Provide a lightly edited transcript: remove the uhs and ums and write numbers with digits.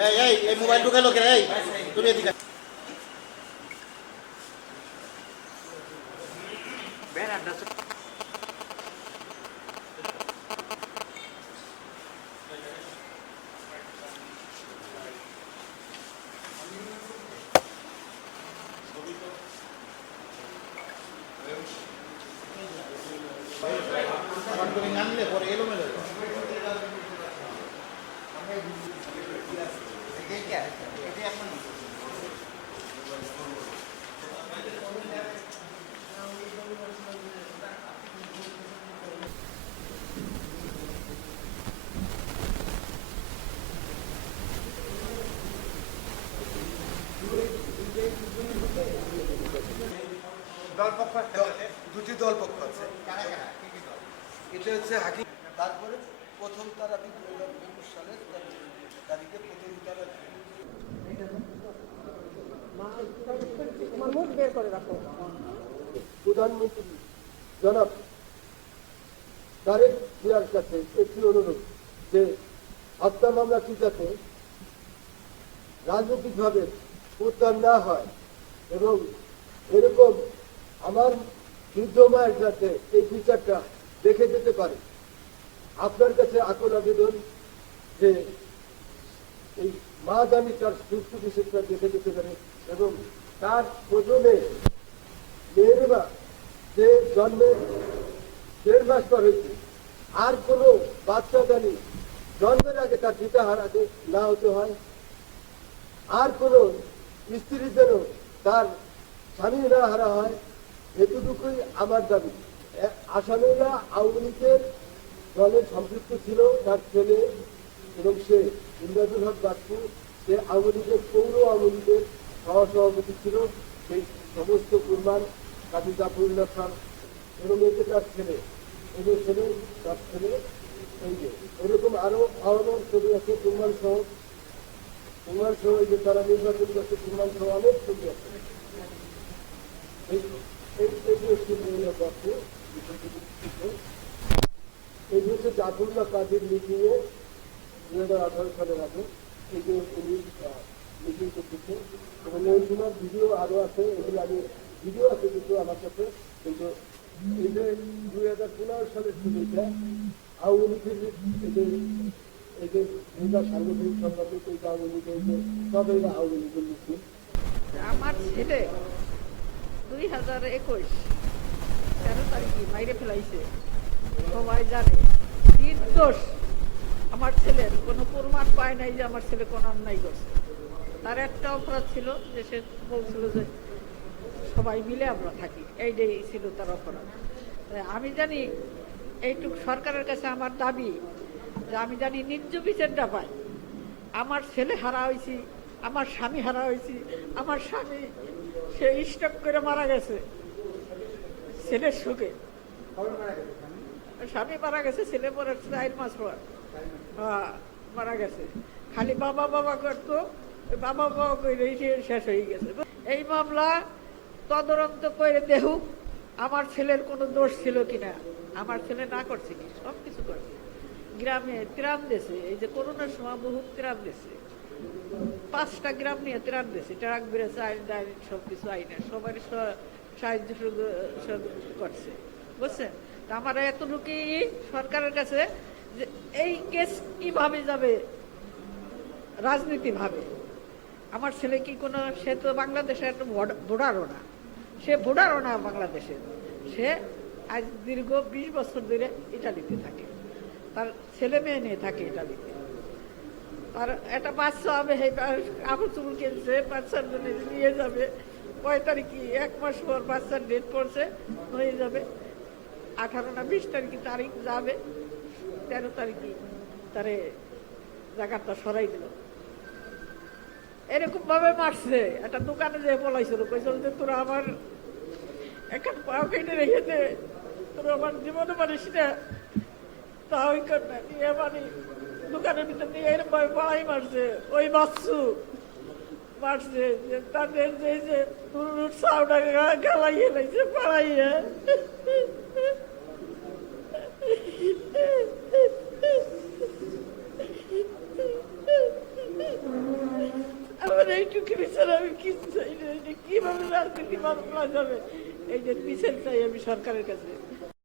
এই মোবাইল ঢুকালো কে? এই তুমি এদিকে আনলে পরে এলোমেলো। দুটি দল পক্ষ আছে। এটা হচ্ছে হাকিম। তারপরে প্রথম তারাবি 2020 সালের তারিখে প্রথম তারাবি প্রধানমন্ত্রী জনাব তারেক জিয়ার কাছে একটি অনুরোধ যে হত্যা মামলাটি যাতে রাজনৈতিকভাবে প্রত্যাহার না হয় এবং এরকম আমার বৃদ্ধ মায়ের যাতে এই বিচারটা দেখে যেতে পারে। আপনার কাছে আকুল আবেদন যে এই মা জানি তার সুস্থ বিষয়টা দেখে যেতে পারে এবং তার প্রথমে মেয়েরা যে জন্মের 1.5 মাস পর হয়েছে আর কোনো বাচ্চা জানি জন্মের আগে তার পিতা হারাতে না হতে হয়, আর কোনো স্ত্রী যেন তার স্বামী না হারা হয়, এতটুকুই আমার দাবি। আসামিরা আওয়ামী লীগের দলের সম্পৃক্ত ছিল, তার ছেলে এবং সে ইমদাদুল হক বাচ্চু, সে আওয়ামী লীগের পৌর আওয়ামী লীগের সহসভাপতি ছিল। সেই সমস্ত কুরবান কাজী জাফরুল্লাহ খান এবং এতে তার ছেলে, এদের ছেলে, তার ছেলে, এই যে এরকম আরো আওয়ামী ছবি আছে, কুরবান সহ এই যে তারা নির্বাচন করছে, কুরবান সহ অনেক ছবি আছে। এই হচ্ছে জাফরুল্লাহ কাজীর মিটিংয়ে 2018 সালের আগে এই যে উনি মিটিং করতেছে এবং ওই সময় ভিডিও আরো আছে, এগুলো আমি ভিডিও আছে কিন্তু আমার কাছে। এই যে 2015 সালের ছবিটা আওয়ামী লীগের এই যে সাংগঠনিক সংগঠন এই আওয়ামী লীগের সবাই আওয়ামী লীগের মিছিল। আমার ছেলে 2021 13 তারিখে মাইরে ফেলাইছে, সবাই জানে। নির্দোষ আমার ছেলের কোনো প্রমাণ পায় নাই যে আমার ছেলে কোনো অন্যায় করছে। তার একটা অপরাধ ছিল যে সে বলছিল যে সবাই মিলে আমরা থাকি, এইটাই ছিল তার অপরাধ। আমি জানি এইটুকু সরকারের কাছে আমার দাবি যে আমি জানি ন্যায্য বিচারটা পাই। আমার ছেলে হারা হয়েছি, আমার স্বামী হারা হয়েছি, আমার স্বামী সে স্ট্রোক করে মারা গেছে ছেলের শোকে। স্বামী মারা গেছে, ছেলে পরে 4 মাস পর মারা গেছে। খালি বাবা বাবা করতো, বাবা বাবা করে শেষ হয়ে গেছে। এই মামলা তদন্ত করে দেখুক আমার ছেলের কোনো দোষ ছিল কিনা। আমার ছেলে না করছে কি, সব কিছু করছে। গ্রামে ত্রাণ দিয়েছে, এই যে করোনার সময় বহু ত্রাণ দিয়েছে, 5টা গ্রাম নিয়ে ত্রাণ দিয়েছে, ট্রাক বেড়েছে, আইন ডাইন সব কিছু আইনে সবাই সাহায্য করছে, বুঝছেন। তা আমার এতটুকুই সরকারের কাছে যে এই কেস কিভাবে যাবে রাজনীতিভাবে। আমার ছেলে কি কোনো, সে তো বাংলাদেশের একটা ভোটারও না, সে ভোটারও না বাংলাদেশের, সে আজ দীর্ঘ 20 বছর ধরে ইটালিতে থাকে, তার ছেলে মেয়ে নিয়ে থাকে ইটালিতে। তার একটা বাচ্চা হবে, কাপড় চুপড় কিনছে, বাচ্চার জন্য নিয়ে যাবে। 5 তারিখে 1 মাস পর বাচ্চার ডেট পড়ছে, হয়ে যাবে 18 না 20 তারিখে তারিখ যাবে, 13 তারিখে তারে জায়গাটা সরাই দিল। এরকম ভাবে মারছে। একটা দোকানে যে বলাইছিল, কইছিল যে তোরা আমার একটা পাও কেটে রেখেছে, তোরা আমার জীবনে মারিস না, তা ওই না নিয়ে মানে দোকানের ভিতর নিয়ে এরকম পাড়াই মারছে। ওই বাচ্চু মারছে যে তাদের যে চাউটা গালাইয়ে লাগছে পাড়াইয়ে। এইটুকু বিচার আমি কিছু চাই না। এটা কিভাবে রাজনীতি মামলা যাবে, এই যে বিচার চাই আমি সরকারের কাছে।